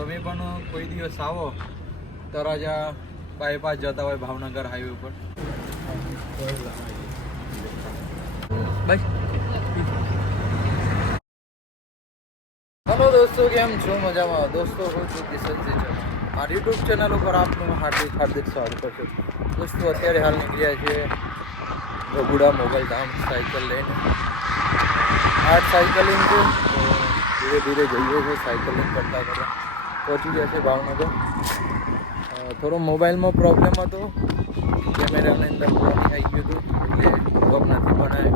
તમે પણ કોઈ દિવસ આવો, તરાજા બાયપાસ જતા હોય ભાવનગર હાઈવે પર હેલો દોસ્તો, કેમ છો? મજામાં. દોસ્તો, હું છું કિશન સિંચર મારી યુટ્યુબ ચેનલ ઉપર આપનું હાર્દિક હાર્દિક સ્વાગત છે. દોસ્તો, અત્યારે હાલ નીકળ્યા છીએ બગુડા મોગલ ધામ સાયકલ લઈને. આર્ટ સાયકલિંગ છે. તો ધીરે ધીરે જઈએ છીએ સાયકલિંગ કરતાં કરતાં. પહોંચી જશે ભાવનગર. થોડો મોબાઈલમાં પ્રોબ્લેમ હતો. કેમેરાની અંદર પાણી આવી ગયું હતું. એટલે બ્લોગ નથી બનાવ્યો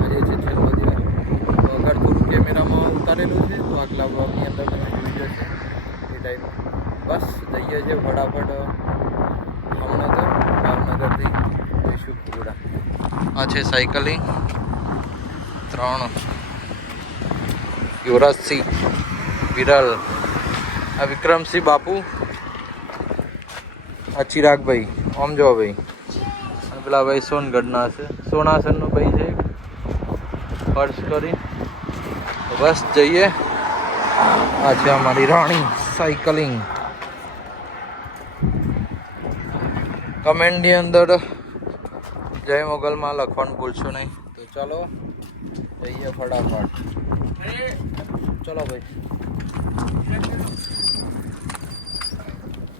આજે છે છેલ્લો દિવસ. અગર થોડું કેમેરામાં ઉતારેલું છે, તો આગલા બ્લોગની અંદર તમે જોઈ જશે. એ ટાઈપ બસ, જઈએ છીએ ફટાફટ ભાવનગર. ભાવનગરથી જઈશું આ છે સાયકલિંગ. ત્રણ. યુવરાજસિંહ, વિરલ. આ વિક્રમસિંહ બાપુ, આ ચિરાગભાઈ ઓમ જો ભાઈ. પેલા ભાઈ સોનગઢના છે. સોનાસનનો ભાઈ છે ફર્સ્ટ કરી. બસ જઈએ. આ છે અમારી રાણી સાયકલિંગ. કમેન્ટની અંદર જય મોગલમાં લખવાનું ભૂલશો નહીં. તો ચાલો, જઈએ ફટાફટ. ચલો ભાઈ.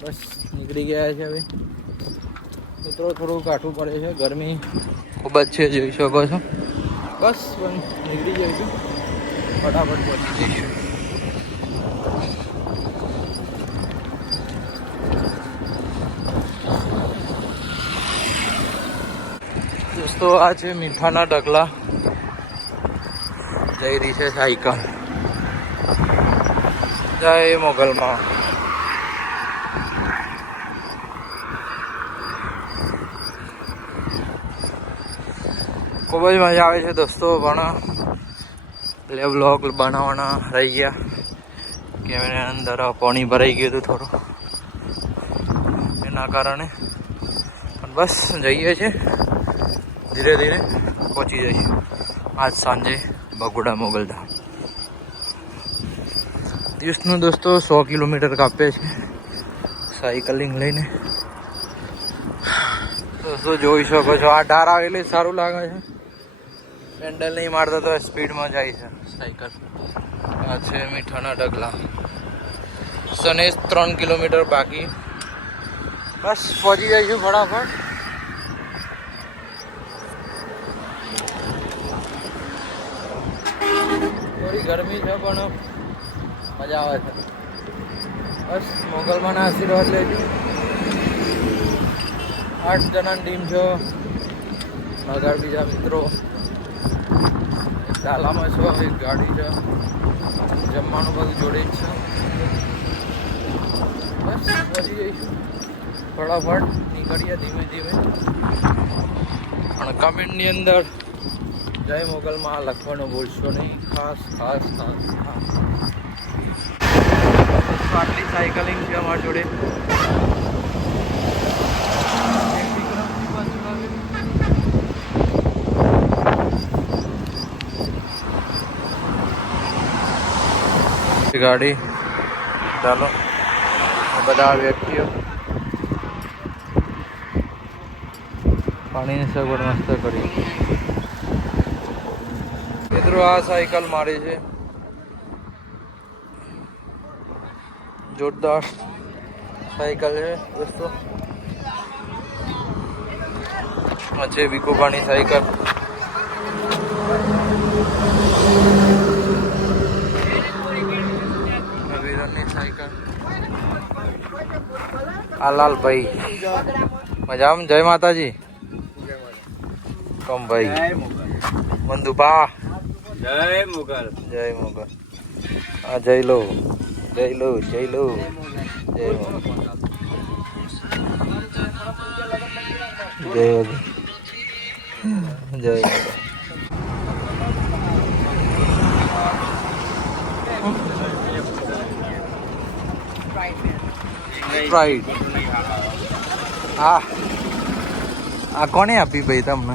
બસ નીકળી ગયા છે હવે. મિત્રો, થોડું કાઠું પડે છે, ગરમી ખૂબ જ છે, જોઈ શકો છો. બસ પણ નીકળી જઈશું. ફટાફટ પહોંચી જઈશું. દોસ્તો આ છે મીઠાના ઢગલા જઈ રહી છે સાયકલ. જય મોગલમાં. ખૂબ જ મજા આવે છે દોસ્તો, પણ એટલે બ્લોગ બનાવવાના રહી ગયા. કેમેરા અંદર પાણી ભરાઈ ગયું હતું થોડું. એના કારણે. પણ બસ, જઈએ છે. ધીરે ધીરે પહોંચી જઈશું આજ સાંજે બગુડા મોગલધામ દિવસનું દોસ્તો સો કિલોમીટર કાપે છે. સાયકલિંગ લઈને. દોસ્તો, જોઈ શકો છો. આ ડાર આવે એટલે સારું લાગે છે. પેન્ડલ નહીં મારતો તો સ્પીડમાં જાય છે. સાયકલ આ છે મીઠાના ડગલા સને ત્રણ કિલોમીટર બાકી. બસ પહોંચી જઈશું ફટાફટ. થોડી ગરમી છે પણ મજા આવે છે. બસ મોગલમાંના આશીર્વાદ લેજો. આઠ જણાની ટીમ છે. આગળ બીજા મિત્રો. ડાલામાં છો, એક ગાડી છે. જમવાનું બધું જોડે જ છે. બસ પહોંચી જઈશું. ફટાફટ નીકળીએ ધીમે ધીમે. અને કમેન્ટની અંદર જય મોગલમાં લખવાનું ભૂલશો નહીં. ખાસ ખાસ ખાસ ખાસ. આટલી સાયકલિંગ છે અમારા જોડે એક વિક્રમસિંહ પાછળ આવે. ગાડી. ચાલો બધા વ્યક્તિઓ. પાણીની સગવડ મસ્ત કરી. મિત્રો, આ સાયકલ મારી છે. જોરદાર સાયકલ છે, દોસ્તો. છે વિકોબાની સાયકલ રવિરનની સાયકલ આ લાલભાઈ મજામાં? જય માતાજી. કમ ભાઈ બંધુબા જય મુગલ. જય મુગલ. આ જય લો. જય લો જય લો. જય જય જય મોગલ. હા આ કોને આપી ભાઈ તમને?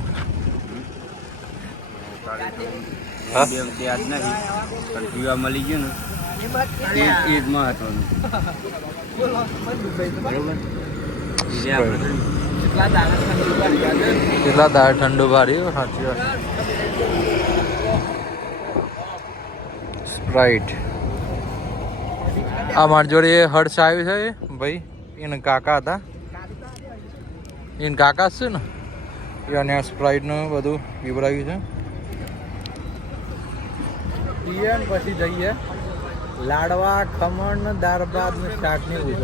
મળી ગયું ને એ જ મહત્વનું. કેટલા દાળ ઠંડુ ભાર્યું સાચી વાત. સ્પ્રાઇટ આ મારી જોડે એ હર્ષ આવ્યું છે એ ભાઈ એના કાકા હતા. એને કાકા છે ને. એ અને આ સ્પ્રાઇટનું બધું પીવડાવ્યું છે. પીએ ને પછી જઈએ. લાડવા ખમણ દાળ ભાત ને શાક ને એવું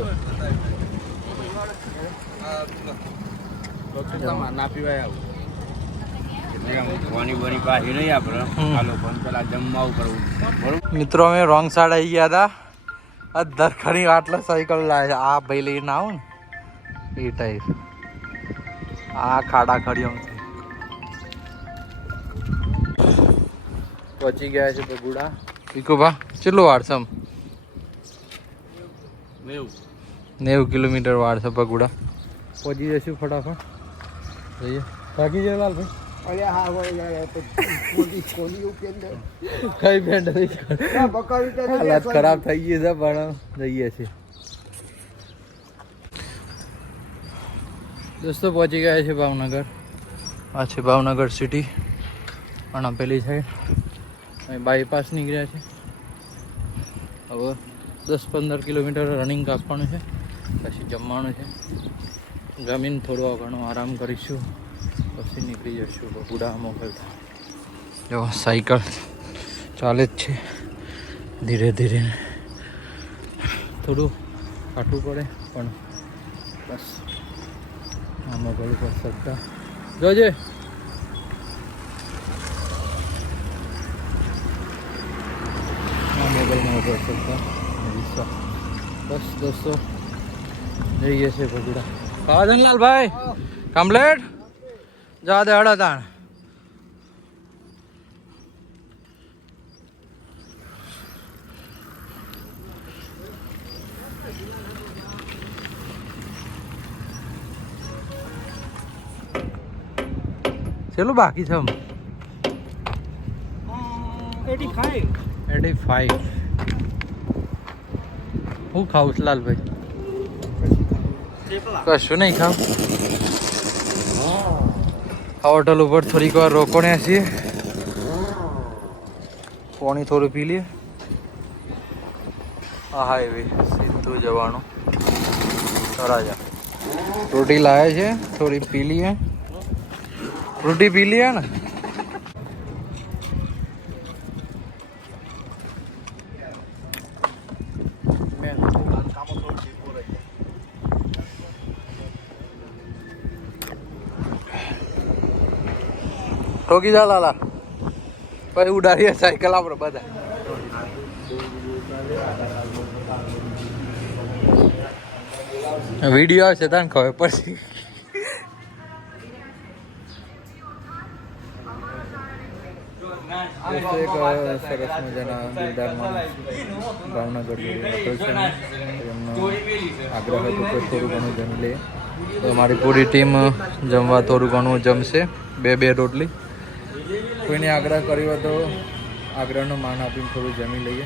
ના પીવાય આવું. મિત્રો અમે રોંગ સાઈડ આવી ગયા હતા આ દરખણી આટલા સાયકલ લાવે છે. આ ભાઈ લઈને આવું ને. એ ટાઈપ આ ખાડા ખડી આમ પહોંચી ગયા છે બગુડા પીકોભા કેટલું વાળસમ એવું નેવું. કિલોમીટર વાળશે બગુડા પહોંચી જશું ફટાફટ. જઈએ. થાકી જાય લાલભાઈ. ખરાબ થઈ ગઈ છે પણ જઈએ છીએ. દોસ્તો પહોંચી ગયા છે ભાવનગર. આ છે ભાવનગર સિટી પણ પેલી સાઈડ બાયપાસ નીકળ્યા છે. હવે દસ પંદર કિલોમીટર રનિંગ કાપવાનું છે. પછી જમવાનું છે. જમીન થોડો ઘણો આરામ કરીશું. પછી નીકળી જશું બગુડા મોકલતા જો સાયકલ ચાલે જ છે. ધીરે ધીરે. થોડું કાઠું પડે પણ બસ. આ મોબાઈલ પર શકતા જોજે. આ મોબાઈલમાં ઉપર શકતા વિશ્વા બસ દોસ્તો જઈએ છે ભગુડા ભાઈ કમ્પ્લેટ? જવા દે હડા ચેલું બાકી છે એટી ફાઈવ હું ખાઉં છું લાલભાઈ? કશું નહીં ખાવ આ હોટલ ઉપર થોડીક વાર રોકોણ્યા છીએ. પાણી થોડું પી લઈએ. આ હાઈવે સીધું જવાનું. તળાજા રોટી લાવે છે થોડી પી લઈએ. રોટી પી લઈએ ને? ઠોકી જા લાલા. પછી ઉડાડીએ સાયકલ આપણે બધા. વીડિયો આવશે તને ખબર એક સરસ મજાના દિલદાર માણસ ભાવનગર એમનો આગ્રહ હતો કે થોડું ઘણું જમી લઈએ. તો મારી પૂરી ટીમ જમવા થોડું ઘણું જમશે. બે બે રોટલી. કોઈને આગ્રહ કર્યો હતો આગ્રહનો માન આપીને થોડું જમી લઈએ.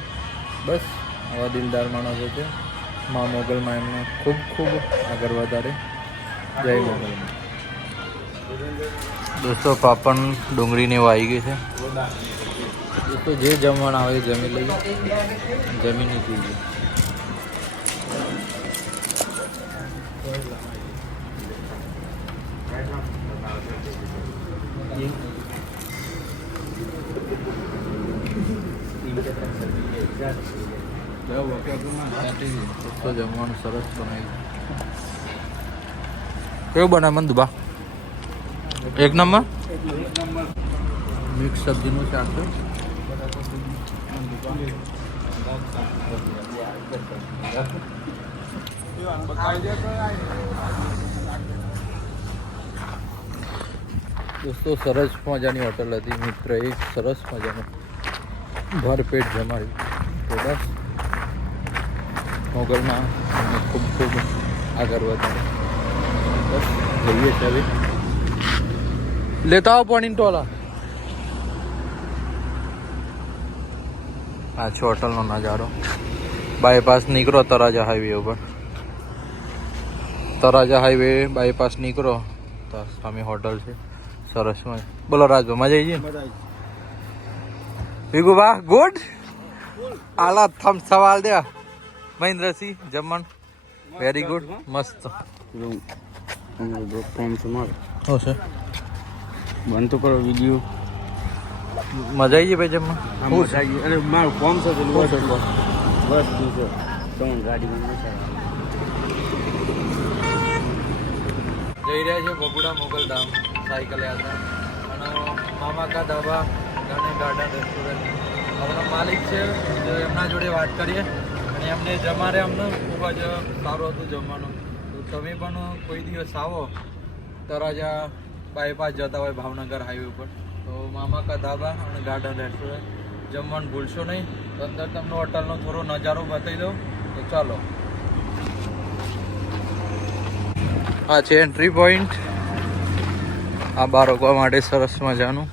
બસ, આવા દિલદાર માણસો છે. મા મોગલમાં એમનો ખૂબ ખૂબ આગળ વધારે. જય મોગલમાં દોસ્તો પાપણ ડુંગળીને એવો આવી ગઈ છે. દોસ્તો જે જમવાના આવે જમી લઈએ. જમી નીકળી ગયું દોસ્તો જમવાનું સરસ બનાવ્યું કેવું બનાવે મન દુબા. એક નંબર? મિક્સ સબ્જીનું ચારસો દોસ્તો, સરસ મજાની હોટલ હતી, મિત્ર, એક સરસ મજાનું. ભરપેટ જમાડ્યું તો બસ મોગલમાં ખૂબ ખૂબ આગળ વધારે બસ, જઈએ છે હવે લેતા આવો પાણી ટોલા આ છે હોટલનો નજારો. બાયપાસ નીકળો તરાજા હાઈવે ઉપર. તરાજા હાઈવે બાયપાસ નીકળો. તો સામે હોટલ છે. સરસમાં બોલો રાજભાઈ મજા આવી ગઈ? વિગુબા ગુડ આલા થમ સવાલ દે. મહેન્દ્રસિંહ જમણ. વેરી ગુડ મસ્ત. શું છે? બંધ તો કરો વીડિયો મજા આવી ગઈ ભાઈ જમવા શું છે અરે મારું ફોર્મ છે પેલું. બસ? બસ બીજો ત્રણ ગાડીમાં. જઈ રહ્યા છે બગુડા મોગલ ધામ સાયકલ યાત્રા. અને મામાકા ધાબા અને ગાર્ડન રેસ્ટોરન્ટ આપણા માલિક છે એમના જોડે વાત કરીએ. અને એમને જમારે અમને. ખૂબ જ સારું હતું જમવાનું. તો તમે પણ કોઈ દિવસ આવો. તરાજા બાયપાસ જતા હોય ભાવનગર હાઈવે ઉપર. તો મામા કા ધાબા અને ગાર્ડન રેસ્ટોરન્ટ જમવાનું ભૂલશો નહીં. તો અંદર તમને હોટલનો થોડો નજારો બતાવી દઉં. તો ચાલો. આ છે એન્ટ્રી પોઈન્ટ આ બાળકો માટે સરસ મજાનું.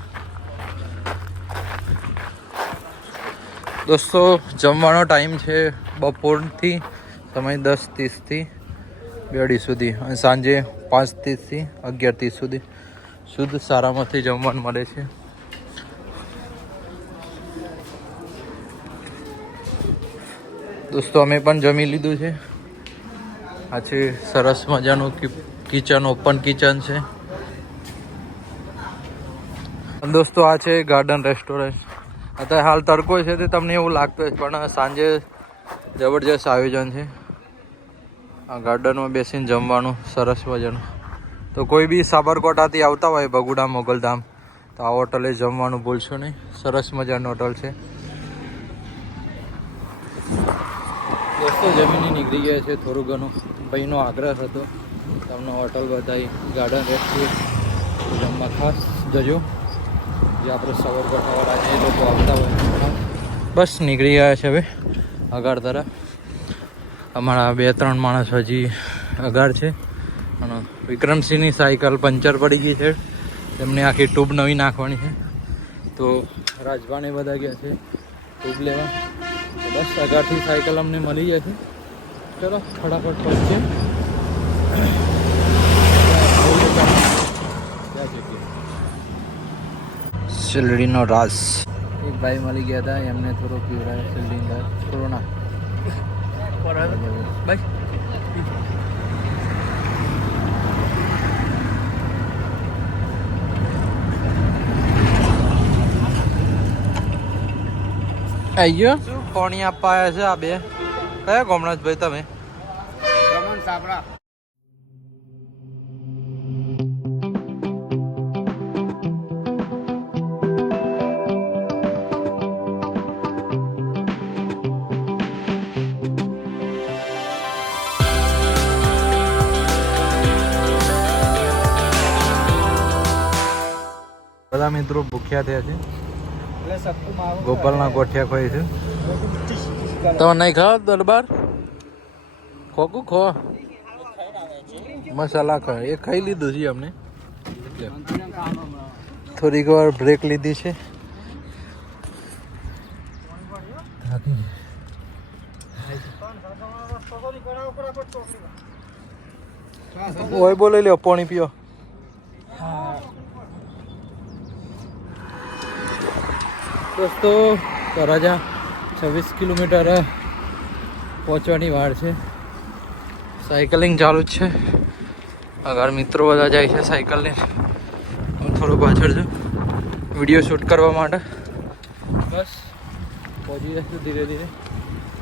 દોસ્તો, જમવાનો ટાઈમ છે બપોરથી, સમય દસ ત્રીસથી, બે અઢી સુધી અને સાંજે પાંચ ત્રીસથી અગિયાર ત્રીસ સુધી. શુદ્ધ સારામાંથી જમવાનું મળે છે. દોસ્તો, અમે પણ જમી લીધું છે. આ છે સરસ મજાનું કિચન, ઓપન કિચન છે. દોસ્તો, આ છે ગાર્ડન રેસ્ટોરન્ટ. અત્યારે હાલ તડકો છે તે તમને એવું લાગતું હશે, પણ સાંજે જબરજસ્ત આયોજન છે. આ ગાર્ડનમાં બેસીને જમવાનું સરસ મજાનું. તો કોઈ બી સાબરકોટાથી આવતા હોય બગુડા, મોગલધામ, તો આ હોટલે જમવાનું ભૂલશો નહીં. સરસ મજાનું હોટલ છે. દોસ્તો, જમીને નીકળી ગયા છે થોડું ઘણું. ભાઈનો આગ્રહ હતો. તમને હોટલ બતાવી ગાર્ડન રેસ્ટોરન્ટ જમવા ખાસ જજો. જે આપણે સાબરકોટાવાળા છે એ લોકો આવતા હોય બસ, નીકળી ગયા છે હવે અગાડ તરફ. અમારા બે ત્રણ માણસ હજી અગાડ છે. અને વિક્રમસિંહની સાયકલ પંચર પડી ગઈ છે. તેમને આખી ટ્યુબ નવી નાખવાની છે. તો રાજભાને બધા ગયા છે ટ્યુબ લેવા. બસ અગાડથી સાયકલ અમને મળી જશે. ચલો ફટાફટ પહોંચીએ. શિલડીનો રાસ. એક ભાઈ મળી ગયા હતા. એમને થોડો પીવડાય શિરડીનો ના. થોડો ના બાય આયો પાણી આપવા આવ્યા છે આ બે? કયા ગોમનાથભાઈ તમે? રમણ સાબરા બધા મિત્રો ભૂખ્યા થયા છે. ગોપાલના ગોઠિયા ખોઈ છે. તમે નહીં ખાવ દરબાર? ખોકું ખો. મસાલા ખો. એ ખાઈ લીધું છે અમને. થોડીક વાર બ્રેક લીધી છે. ઓય બોલે લ્યો પાણી પીઓ. દોસ્તો તરાજા છવ્વીસ કિલોમીટર પહોંચવાની વાર છે. સાયકલિંગ ચાલુ જ છે. આગળ મિત્રો બધા જાય છે સાયકલને. હું થોડો પાછળ છું. વીડિયો શૂટ કરવા માટે. બસ, પહોંચી જશું ધીરે ધીરે.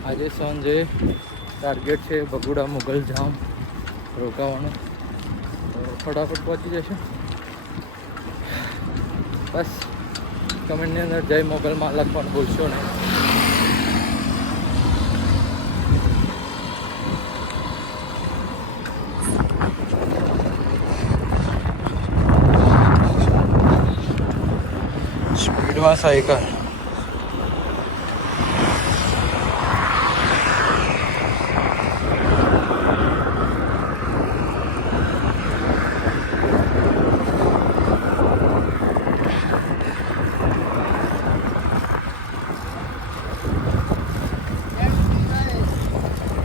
આજે સાંજે ટાર્ગેટ છે બગુડા મુગલ જામ રોકાવાનું. ફટાફટ પહોંચી જશું. બસ. કમેન્ટની અંદર જય મોગલમાં લખવાનું ભૂલશો નહીં. સ્પીડમાં સાયકલ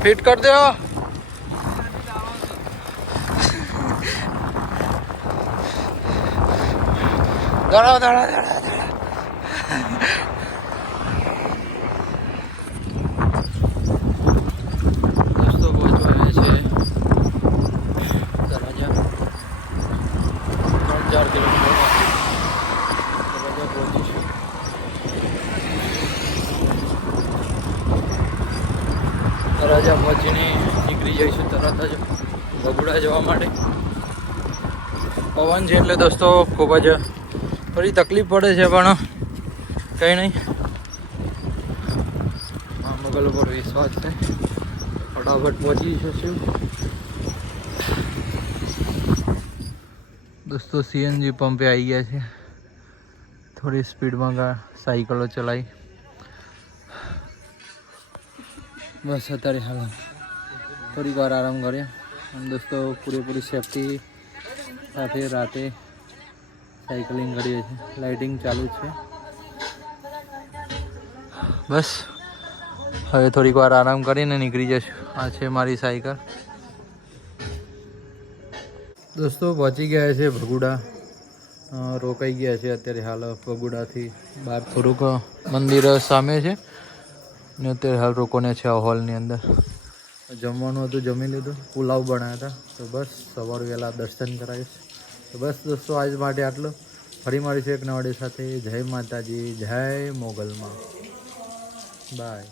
ફિટ કરી દો. દડો દડો દડો દોસ્તો પહોંચવા આવે છે દરવાજા ત્રણ ચાર કિલોમીટર દરવાજા પહોંચીશું દરવાજા પહોંચીને નીકળી જઈશું તરત જ બગુડા જવા માટે પવન છે એટલે દોસ્તો ખૂબ જ થોડી તકલીફ પડે છે પણ કંઈ નહીં. મોગલ ઉપર વિશ્વાસ છે. ફટાફટ પહોંચી જશું દોસ્તો સીએનજી પંપે આવી ગયા છે. થોડી સ્પીડમાં સાયકલો ચલાવી બસ અત્યારે હાલ થોડીક વાર આરામ કર્યા. અને દોસ્તો પૂરેપૂરી સેફટી સાથે રાતે સાયકલિંગ કરીએ છીએ લાઇટિંગ ચાલુ છે. બસ. હવે થોડીક વાર આરામ કરીને નીકળી જશું. આ છે મારી સાયકલ. દોસ્તો, પહોંચી ગયા છે ભગુડા. રોકાઈ ગયા છે અત્યારે હાલ ભગુડાથી બહાર. થોડુંક મંદિર સામે છે. ને અત્યારે હાલ રોકોને છે આ હોલની અંદર. જમવાનું હતું, જમી લીધું. પુલાવ બનાવ્યા હતા. તો બસ, સવાર વહેલા દર્શન કરાવીશ. તો બસ દોસ્તો, આજ માટે આટલું. ફરી મળીશું એક નવાડી સાથે. જય માતાજી, જય મોગલમાં. બાય.